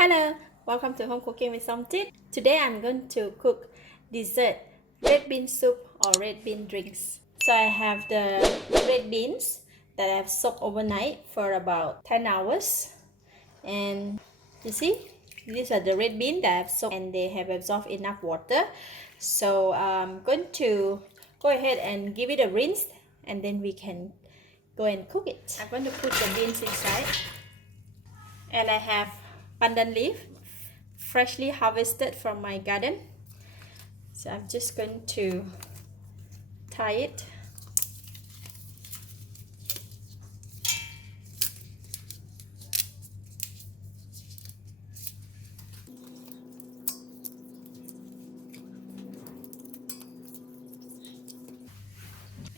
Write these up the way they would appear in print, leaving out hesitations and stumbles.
Hello, welcome to Home Cooking with Somjit. Today I'm going to cook dessert, red bean soup or red bean drinks. So I have the red beans that I've soaked overnight for about 10 hours. And you see, these are the red beans that I've soaked and they have absorbed enough water. So I'm going to go ahead and give it a rinse and then we can go and cook it. I'm going to put the beans inside. And I have pandan leaf, freshly harvested from my garden. So I'm just going to tie it.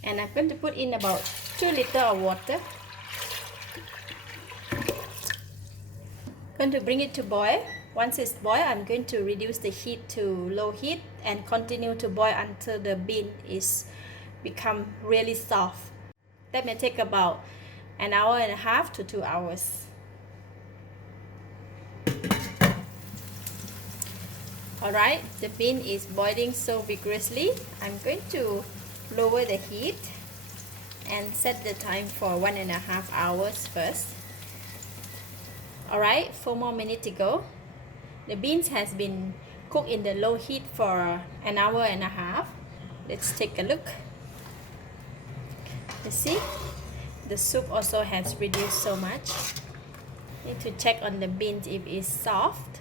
And I'm going to put in about 2 liters of water. I'm going to bring it to boil. Once it's boiled, I'm going to reduce the heat to low heat and continue to boil until the bean is become really soft. That may take about an hour and a half to 2 hours. Alright, the bean is boiling so vigorously. I'm going to lower the heat and set the time for 1.5 hours first. Alright, 4 more minutes to go. The beans has been cooked in the low heat for an hour and a half. Let's take a look. You see, the soup also has reduced so much. Need to check on the beans if it's soft.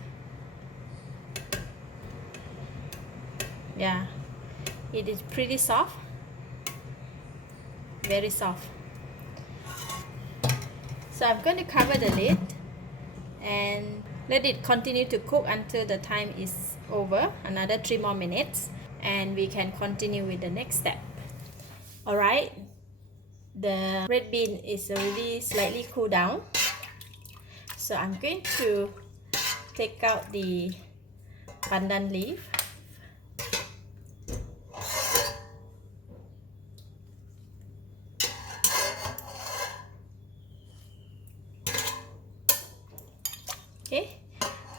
Yeah, it is pretty soft. Very soft. So I'm going to cover the lid and let it continue to cook until the time is over, another 3 more minutes, and we can continue with the next step. Alright, the red bean is already slightly cooled down, so I'm going to take out the pandan leaf. Okay,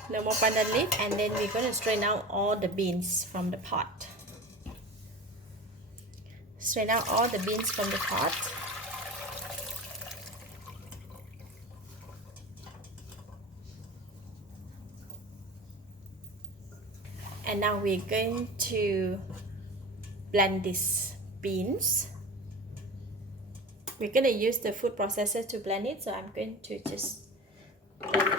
no more pandan leaf, and then we're going to strain out all the beans from the pot. Strain out all the beans from the pot. And now we're going to blend these beans. We're going to use the food processor to blend it, so I'm going to just blend it.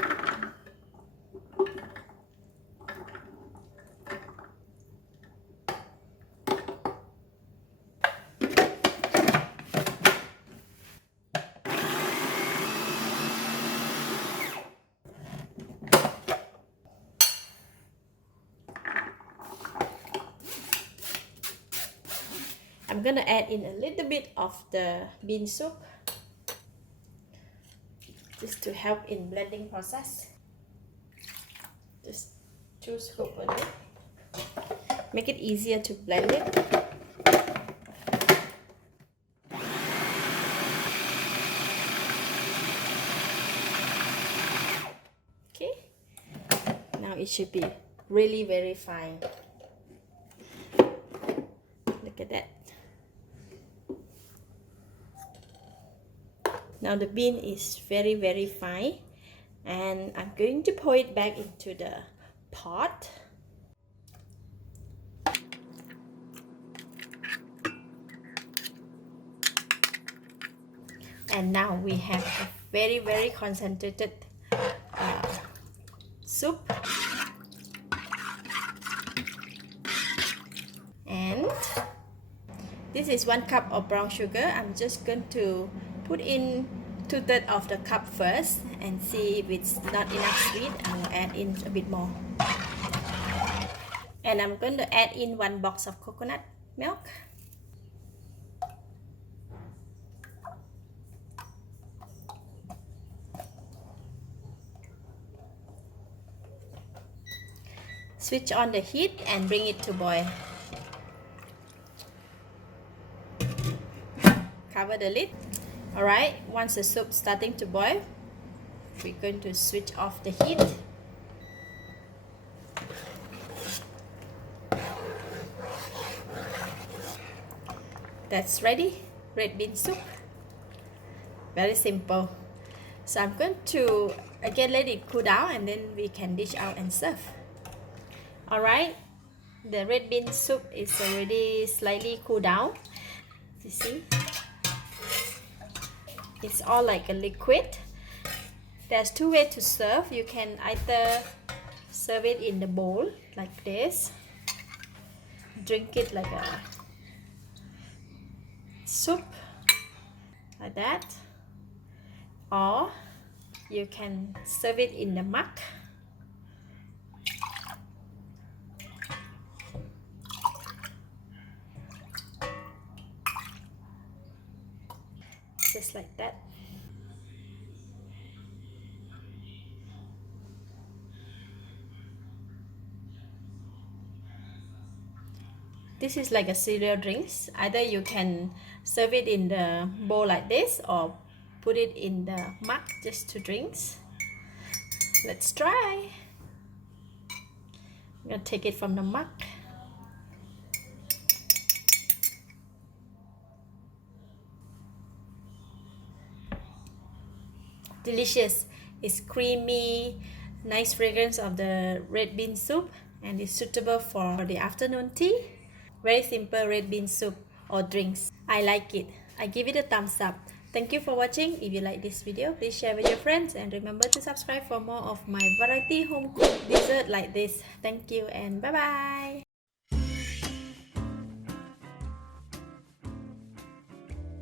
I'm going to add in a little bit of the bean soup just to help in blending process. Just 2 scoops on it. Make it easier to blend it. Okay, now it should be really very fine. Look at that. Now the bean is very fine, and I'm going to pour it back into the pot. And now we have a very concentrated soup. And this is 1 cup of brown sugar. I'm just going to put in 2/3 of the cup first and see if it's not enough sweet. I will add in a bit more. And I'm going to add in 1 box of coconut milk. Switch on the heat and bring it to boil. Cover the lid. Alright, once the soup starting to boil, we're going to switch off the heat That's ready, red bean soup. Very simple. So I'm going to again let it cool down and then we can dish out and serve. Alright, the red bean soup is already slightly cooled down. You see, it's all like a liquid. There's two ways to serve. You can either serve it in the bowl like this, drink it like a soup like that, or you can serve it in the mug. Just like that. This is like a cereal drinks. Either you can serve it in the bowl like this or put it in the mug just to drinks. Let's try. I'm gonna take it from the mug. Delicious. It's creamy, nice fragrance of the red bean soup, and it's suitable for the afternoon tea. Very simple red bean soup or drinks. I like it. I give it a thumbs up. Thank you for watching. If you like this video, please share with your friends and remember to subscribe for more of my variety home cooked dessert like this. Thank you and bye bye.